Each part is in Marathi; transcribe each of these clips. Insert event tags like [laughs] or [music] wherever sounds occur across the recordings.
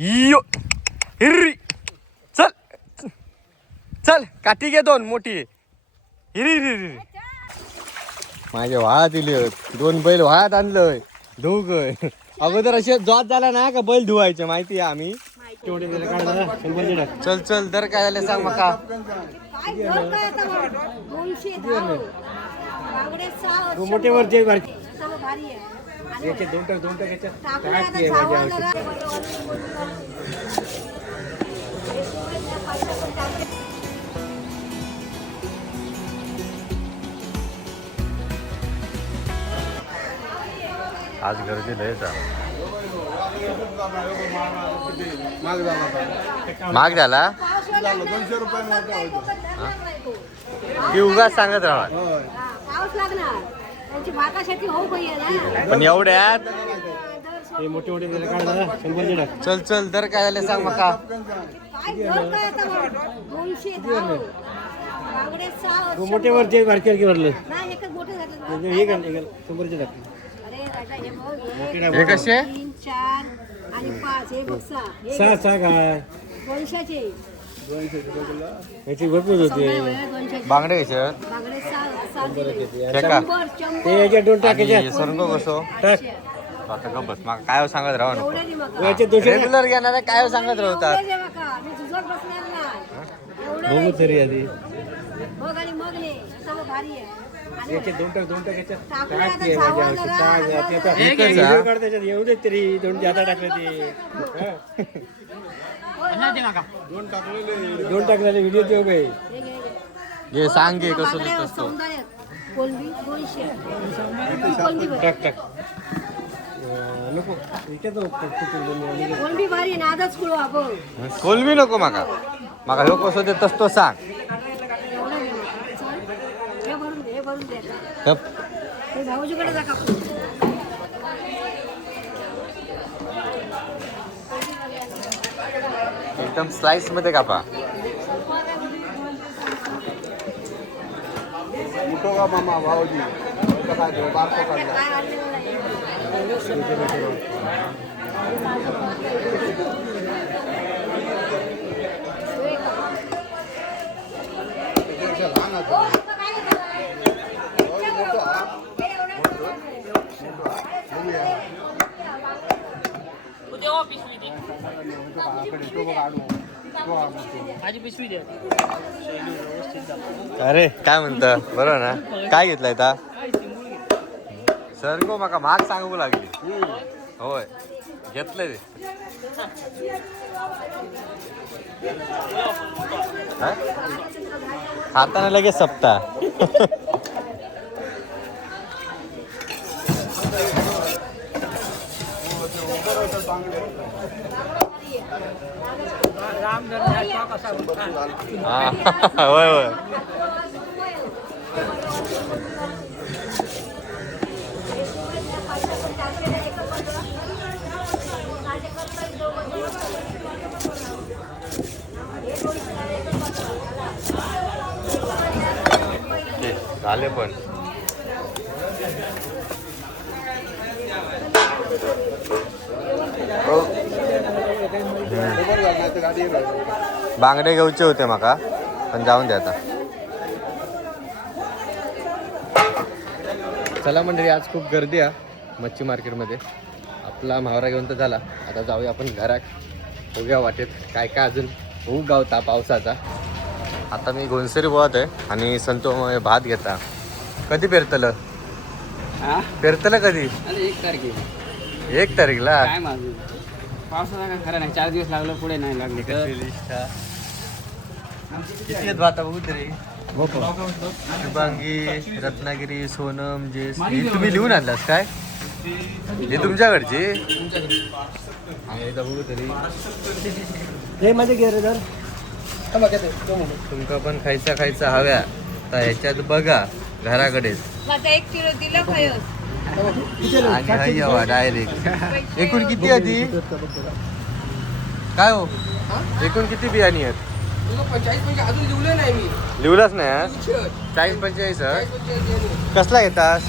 यो हिर्री. चल चल काठी घे दोन मोठी. हिरी हिरी हिरी माझे वाळात दिले दोन बैल वाळात आणलंय. ग अगोदर असे जॉब झाला ना का बैल धुवायचे माहिती आहे आम्ही? चल चल दर काय झालं सांग मका. बांगडे सहा, मोठे. वरचे याचे दोन टाक दोन टाक याच्यात काय ते. आज गर्दी लयच माग झाला दोनशे रुपये की उगाच सांगत राहा पाऊस लागणार. पण एवढ्यात? हे मोठे मोठे चल चल दर काय झालं सांग मका. मोठे वरचे बारके बारके भरले. हे घाल हे घाल शंभरचे टाक अरे राजा हे बघ मोठे एक, टाक. हे कसे? तीन चार आणि पाच हे बघ सहा. सहा काय याची भरपूर होते. बांगडे ते दोन सरंग कसो टाक. आता गप बस. मग काय सांगत राहा नको. रेग्युलर घेणारे काय सांगत राहतात? बघू. तरी आधी. याच्यात दोन टाक दोन टाक याच्यात. येऊ देत तरी दोन जाता टाकले ते. हा. दोन टाकलेले व्हिडिओ ते काय हे घे, हे सांग घे कसं. टाक टाक. नको. कोलंबी नको माका माका ह्यो कसं देतस तो सांग. हे हे भाऊजीकडे जा एकदम स्लाइसमध्ये कापा. मामा भाऊजी नाही अरे काय म्हणत? बरोबर ना? काय घेतलाय ता? सर गो माका माग सांगू लागली. होय. घेतलंय ते. हा? खाताना लगेच सप्ता. हा, होय होय ते झाले बांगडे घेऊचे होते माका पण जाऊन दे आता. चला मंडळी आज खूप गर्दी आहे मच्छी मार्केटमध्ये. आपला म्हावरा घेऊन तर झाला. आता जाऊया आपण घरात. बघूया वाटेत काय काय अजून होऊ गावता पावसाचा. आता मी घोणसरी बोळत आहे आणि संतो भात घेता. कधी पेरतलं? हा? पेरतलं कधी? एक तारखे एक तारीखला? पावसाचा खरं नाही. चार दिवस लागलं पुढे नाही लागले. किती आहेत भाता बघू तरी? शुभांगी रत्नागिरी सोनम जे हे तुम्ही लिहून आणलास काय? हे तुमच्याकडचे? हा, बघू तरी. हे माझे तुमका पण खायचा खायचा हव्या. तर ह्याच्यात बघा घराकडेच. आता एक किलो दिलं खयच आणि हाय हवा डायरेक्ट एकूण किती आधी? काय हो? एकूण किती बियाणी आहेत? पंचाळीस म्हणजे अजून नाही मी. लिहलाच नाही चाळीस पंचेचाळीस हं? कसला घेतास?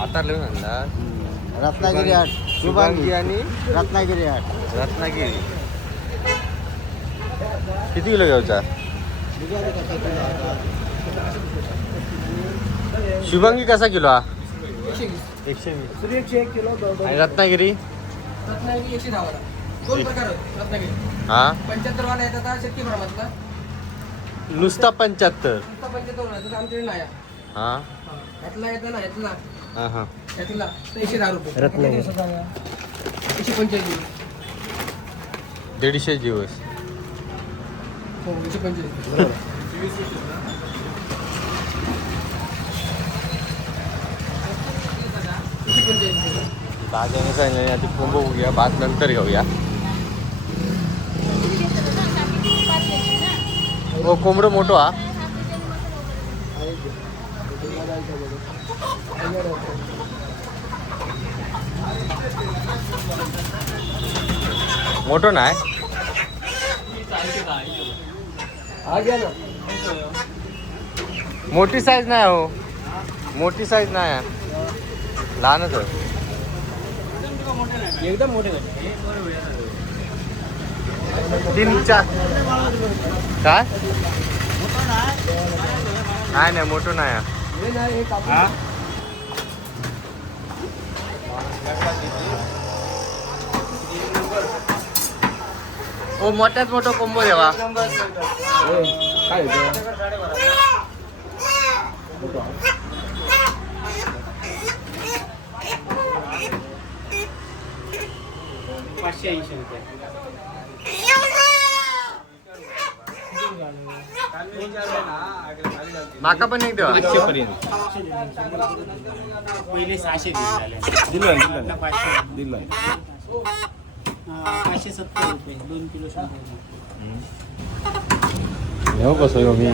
आता लिहून आणला. रत्नागिरी आठ. शुभांगी आणि रत्नागिरी आठ. रत्नागिरी. किती किलो घ्यायचा शुभांगी कसा किलो हा? एकशे वीस. एकशे एक किलो आणि रत्नागिरी? रत्नागिरी एकशे दहा वाला दोन प्रकार आहेत रत्नागिरी. हा? पंच्याहत्तर वाला येतात हा प्रमाणातला नुसता पंच्याहत्तर. नुसता पंच्याहत्तर वाला येतात आमच्याकडे नाही आहे. हा? ह्यातला येतो ना ह्यातला. हा हा. ह्यातला तर एकशे दहा रुपये. रत्नागिरी. एकशे पंच्याऐंशी दीडशे दिवस. हो एकशे पंच्याऐंशी दादाने सांगितलं आधी कोंबो बघूया भात नंतर घेऊया हो कोंबडं मोठं हा. मोठं नाही? मोठी साईज नाही हो. मोठी साईज नाही आहे. लहानच आहे. एकदम मोठे नाही तीन चार काय नाही नाही मोठं नाही आहे. हे नाही हे कापून ओ मोठ्यात मोठं कोंबो देवा काय पाचशे ऐंशी रुपये माका पण एक देवा पाचशे पर्यंत पहिले सहाशे दिले झाले पाचशे दिलं अं, पाचशे सत्तर रुपये दोन किलो शंभर हो कसं हो मी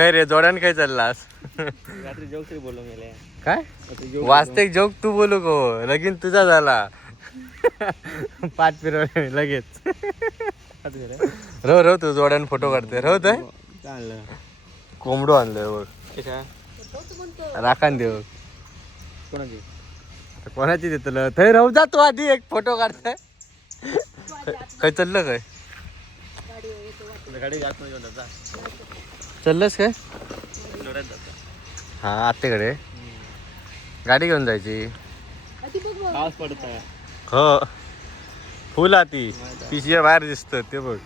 काय रे जोड्यान काय चाललास? रात्री जोक तरी बोलून गेले काय? वास्तविक जोक तू बोलू गो. लगीन तुझा झाला. पाच फिरवले लगेच. रव रव तू जोड्यान फोटो काढते रव तर चाललं कोंबडो आणलंय बघ. राखान देव कोणाची? आता कोणाची देतलं थंय राहू जा तू आधी एक फोटो काढताय काय चाललं काय? गाडी घात नाही घेऊन चाललंस काय? हा आत्तेकडे. गाडी घेऊन जायची. पाऊस पडत आहे हो. फुल आती. पिशिया बाहेर दिसत ते बघ.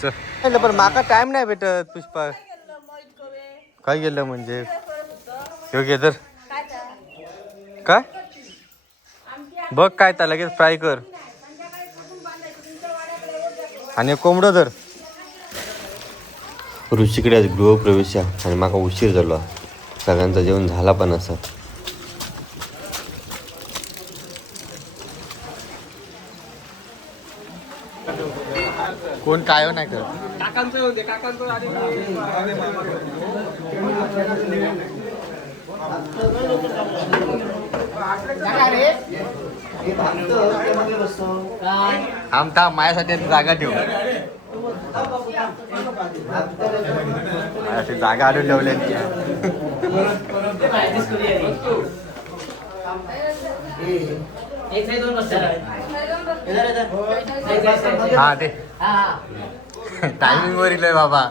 चल. पण माका टाइम नाही भेटत पुष्पा. काय गेलं म्हणजे? घे तर. काय? बघ काय त्या लगेच फ्राय कर. आणि कोंबडं धर. ऋषीकडे आज गृहप्रवेश आहे. आणि माका उशीर झालो. सगळ्यांचं जेवण झाला पण असं. कोण काय नाही करत? थांब माझ्यासाठी जागा ठेव. माझ्यासाठी जागा आढळून ठेवलेली आहे. हा ते टायमिंग वर इलंय बाबा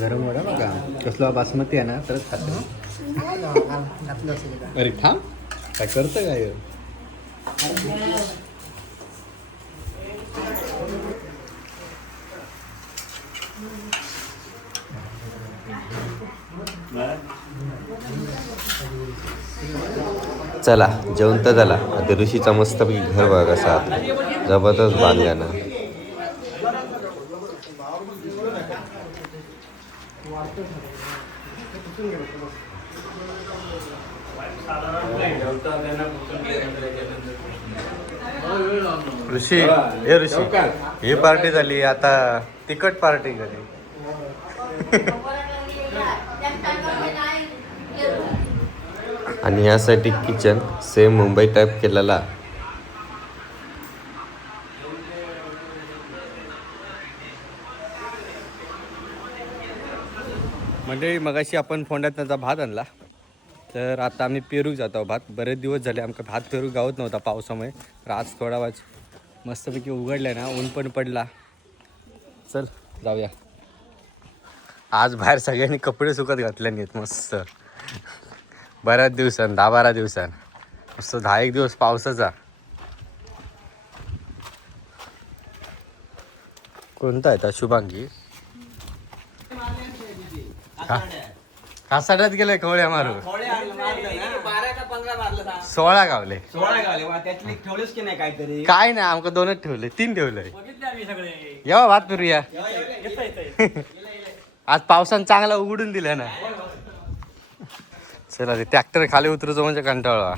गरम वडा बघा. कसला बासमती आहे ना तरच खातो. अरे थांब. काय करतं काय चला जेवण तर झाला. आता ऋषीचा मस्तपैकी घर बघा कसा. जबरदस्त बांधल्या ना. ऋषी हे ऋषी. ही पार्टी झाली आता तिकट पार्टी कधी आणि यासाठी किचन सेम मुंबई टाईप केलेला. म्हणजे मगाशी आपण फोंड्यात त्याचा भात आणला. तर आता आम्ही पेरूक जातो भात. बरेच दिवस झाले आमका भात पेरू गावत नव्हता पावसामुळे. तर आज थोडा वाज मस्तपैकी उघडलाय ना ऊन पण पडला. चल जाऊया. आज बाहेर सगळ्यांनी कपडे सुकत घातले नाहीत मस्त. बऱ्याच दिवसां दहा बारा दिवसां मस्त दहा एक दिवस पावसाचा. कोणता आहे त्या शुभांगी? कासाड्यात गेलाय कवळ्या मारू बारा का पंधरा मारलं सा. सोळा गावले. सोळा गावले वा त्यातली ठेवलेच की नाही काहीतरी? काय नाही आमका दोनच ठेवले तीन ठेवलंय. बघितले आम्ही सगळे. येवा भात फिरूया येतं आज पावसानं चांगला उघडून दिला ना. चला ते ट्रॅक्टर खाली उतरतो म्हणजे कंटाळा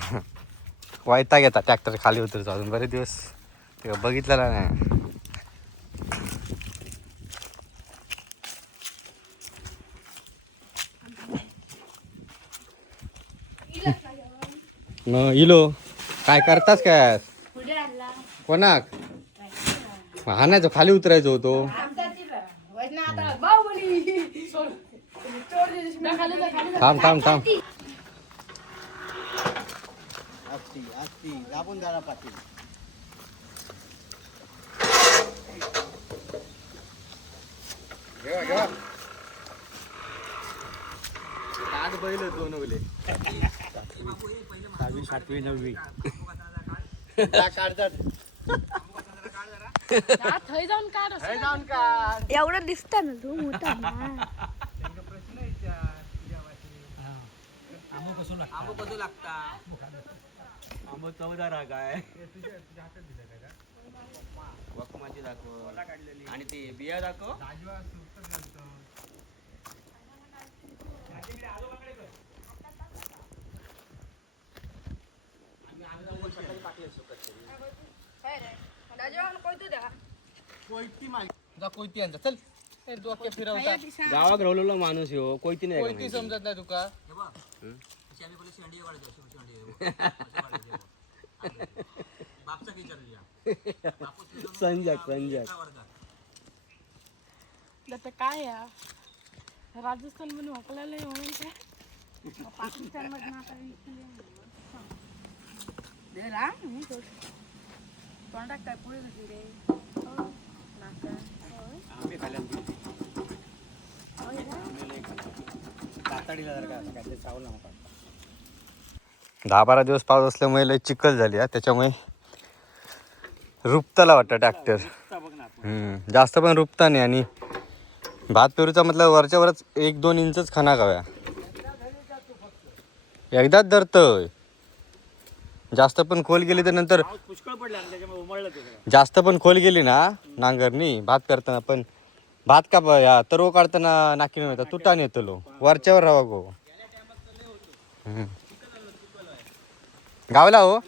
वायता घेता ट्रॅक्टर खाली उतरतो अजून बरेच दिवस. ते बघितलेला नाही. न इलो. काय करतास काय कोणाक? हा तो खाली उतरायचो होतो. थांब थांब थांब. दोन उगले सातवी नववी. एवढं दिसतं ना तू मोठा ना. आंबो कधी लागता? आंबो चौदा राग आहे. वकुमाची दाखव. आणि ते बिया दाखव. जा कोयती यांचा चल. ए, डोके फिरवता. गावात राहिलेला माणूस हो कोयती नाही कोयती समजत नाही तुका. संजय संजय. आता काय या? राजस्थानमध्ये मोकळायला म्हणून काय? पाकिस्तानमध्ये आता आम्ही जर का काय चावलं नका दहा बारा दिवस पाऊस असल्यामुळे लय चिखल झाली हा. त्याच्यामुळे रुपताला वाटतं ट्रॅक्टर बघ ना हम्म, जास्त पण रुपता नाही आणि भात पेरूचा मतलब वरच्या वरच एक दोन इंचच खाना खाव्या एकदाच धरतय. जास्त पण खोल गेली तर नंतर पाऊस पुष्कळ पडला आणि त्याच्यामुळे उमळलं ते सगळं. जास्त पण खोल गेली ना नांगरणी भात करताना पण. भात का या तरव काढताना नाकी नाही होता तुटान लो वरच्यावर राहा गो. हम्म. गावला हो?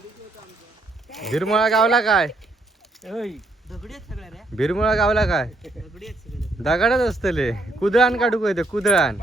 भिरमुळा गावला काय? भिरमुळा गावला काय? दगडच असतले. कुदळान काढू काय ते कुदळान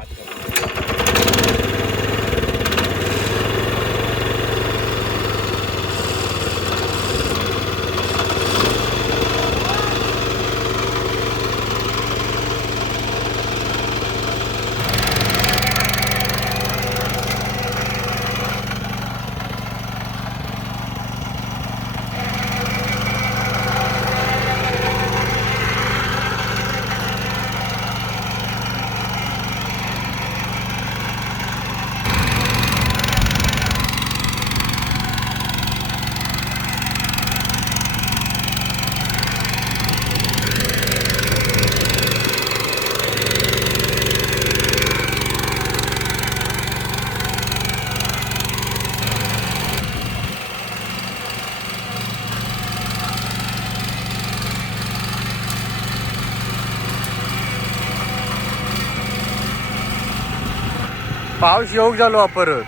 पाऊस येऊ झालो हा परत.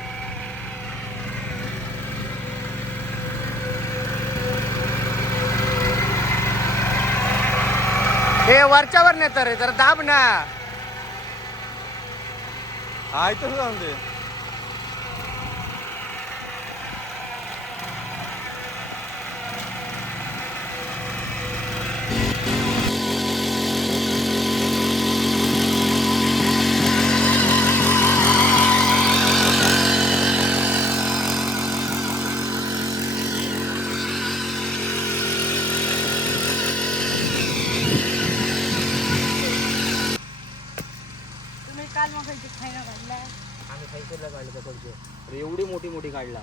हे वरच्यावर नेतं रे जरा दाब ना. हा इथं जाऊन दे तुम्ही काल मग खायला काढलाय आम्ही पैसेला काढलं त्या कडचे अरे एवढी मोठी मोठी काढला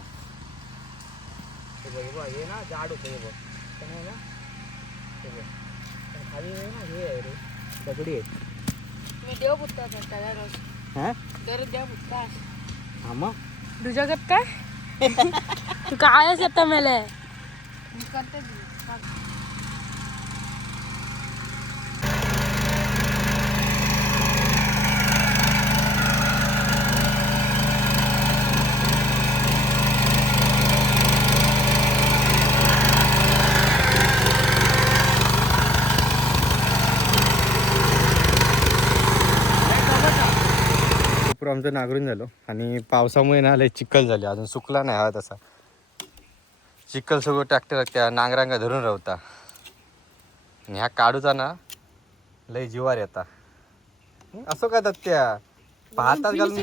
हे बघ हे बघ हे ना जाड होतं हे बघ पण आहे ना हे बघ पण खाली आहे ना हे आहे रे दगडी आहे मी देव पुत्ता त्याला रोज हा? दर देव पुत्ता हा मग? तुझ्याकडे काय? [laughs] तू काय आहेस आता मेले मी करते ती. भरपूर आमचं नागरून झालो. आणि पावसामुळे ना लय चिखल झाली. अजून सुकला नाही हा तसा. चिखल सगळं ट्रॅक्टर त्या नांगरांगा धरून राहता. आणि ह्या काढूचा ना लय जीवार येता. असं काय त्या. पाहतात घालून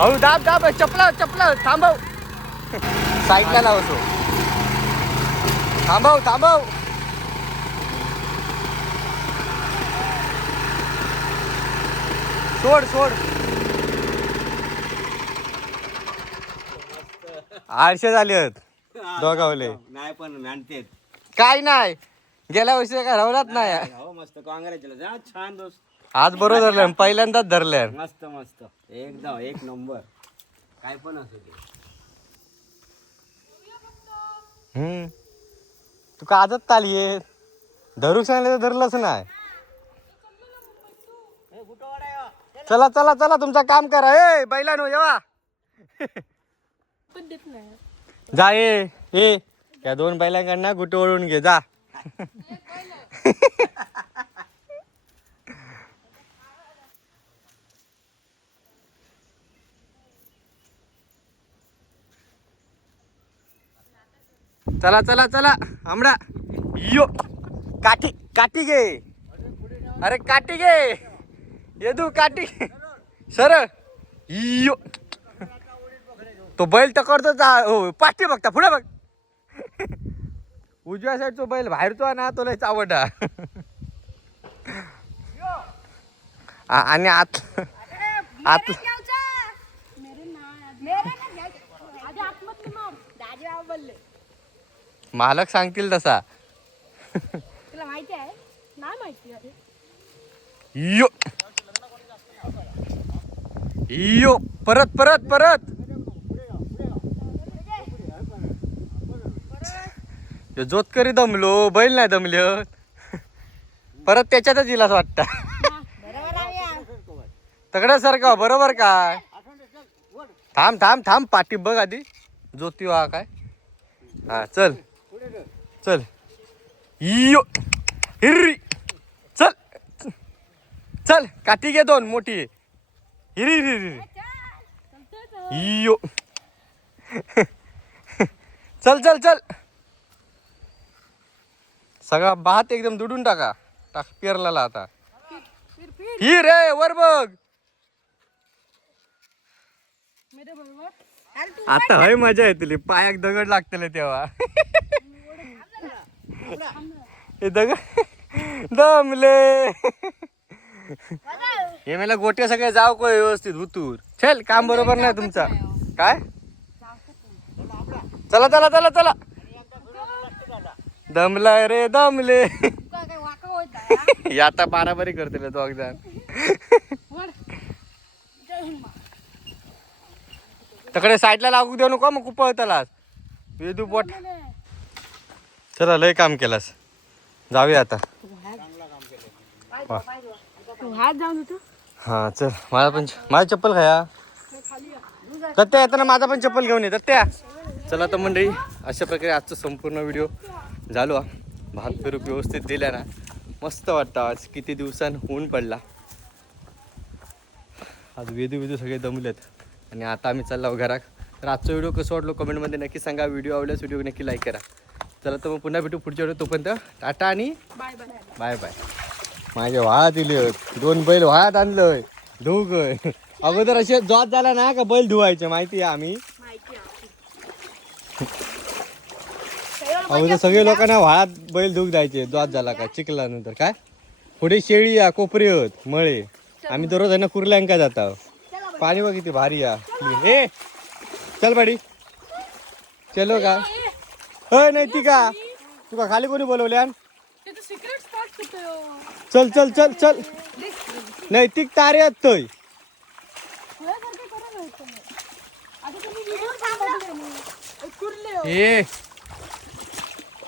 हळू दाब दाब चपला चपला थांबव. साईडला लावतो थांबव थांबव. सोड सोड. आठशे झाले आहेत दोघावले. नाही पण मानतेत काय नाही. गेल्या वर्षी काय रवलाच नाही. हो मस्त. काँग्रेस जा छान दोस्त. आज बरोबर धरलं पहिल्यांदाच धरलं मस्त मस्त. एकदम एक नंबर. काय पण असू दे. हम्म. तुका आजच ताली धरू सांगले तर धरलंच नाही. चला. चला चला तुमचं काम करा. ए बैलानो येवा जा ये ये या दोन बैलांकडनं गुट ओळून घे जा. [laughs] [laughs] चला चला चला. आमडा. यो. काठी काठी गे अरे काठी गे येदू काठी सर यो. तो बैल तर करतो हो पाठी बघता पुढे बघ. उजव्या साईडचो बैल बाहेरचो ना तो लयच आवडा आणि आत आत आधी मार. मालक सांगतील तसा. तुला माहिती आहे? नाही माहिती यो. यो. परत परत परत. जोतकरी दमलो बैल नाही दमल्यो परत त्याच्यातच असं वाटतं. तगड्यासारखं बरोबर काय थांब थांब थांब पाठी बघ आधी. ज्योती वा काय. हा चल. चल. यो. हिर्री चल. चल. काठी घे दोन मोठी. हिरी हिरी हिरी. यो. चल चल चल. सगळा भात एकदम दुडून टाका. टाक पेरलेला आता. ही रे वर बघ. आता हय मजा येतली. पायाक दगड लागतले तेव्हा. [laughs] हे दमले. हे मला गोट्या सगळे जाव को व्यवस्थित उतूर चल काम बरोबर नाही तुमचा. काय? चला चला चला चला. दमलाय रे दमले. या आता बाराबारी करते तो अगदा तकडे साईडला लागू देऊ नको मग पळतलास. वेदू बोट चला लय काम केलास. जाऊया आता. हात जाऊन होतो हा चल. माझा पण माझा चप्पल खाया. तत्या येताना माझा पण चप्पल घेऊन ये तत्या चला तर मंडळी अशा प्रकारे आजचा संपूर्ण व्हिडिओ झालो. भात पेरू व्यवस्थित दिल्या ना. मस्त वाटतं आज किती दिवसान ऊन पडला. आज वेदू वेदू सगळे दमलेत. आणि आता आम्ही चाललो घरात. तर आजचा व्हिडिओ कसं वाटलो कमेंटमध्ये नक्की सांगा. व्हिडिओ आवडल्यास व्हिडिओ नक्की लाईक करा. चला तर मग पुन्हा भेटू पुढच्या व्हिडिओ तोपर्यंत. टाटा आणि बाय बाय. Bye bye. माझे वाळात दिले दोन बैल वाळात आणलंय धुग अगोदर असे जॉत झाला ना का बैल धुवायचे माहिती आहे आम्ही? [laughs] अगोदर सगळे लोकांना वाळात बैल धुक द्यायचे जॉत झाला का? चिखल्यानंतर काय? पुढे शेळी या कोपरी होत मळे. आम्ही दररोज आहे ना कुर्ल्यांका जाता. पाणी बघ किती भारी या. ए चल बाडी. चलो का? होय नाही ती का? तुका खाली कोणी बोलवल्या ते तर सिक्रेट स्पॉट कुठं चल चल चल चल. नैतिक तारे आहेत तोय. ए, हो. ए.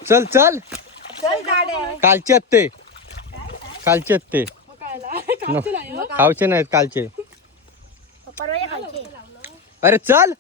चल चल. कालचे आहेत ते. कालचे आहेत ते. नाही हो. खावचे नाहीत कालचे. अरे चल.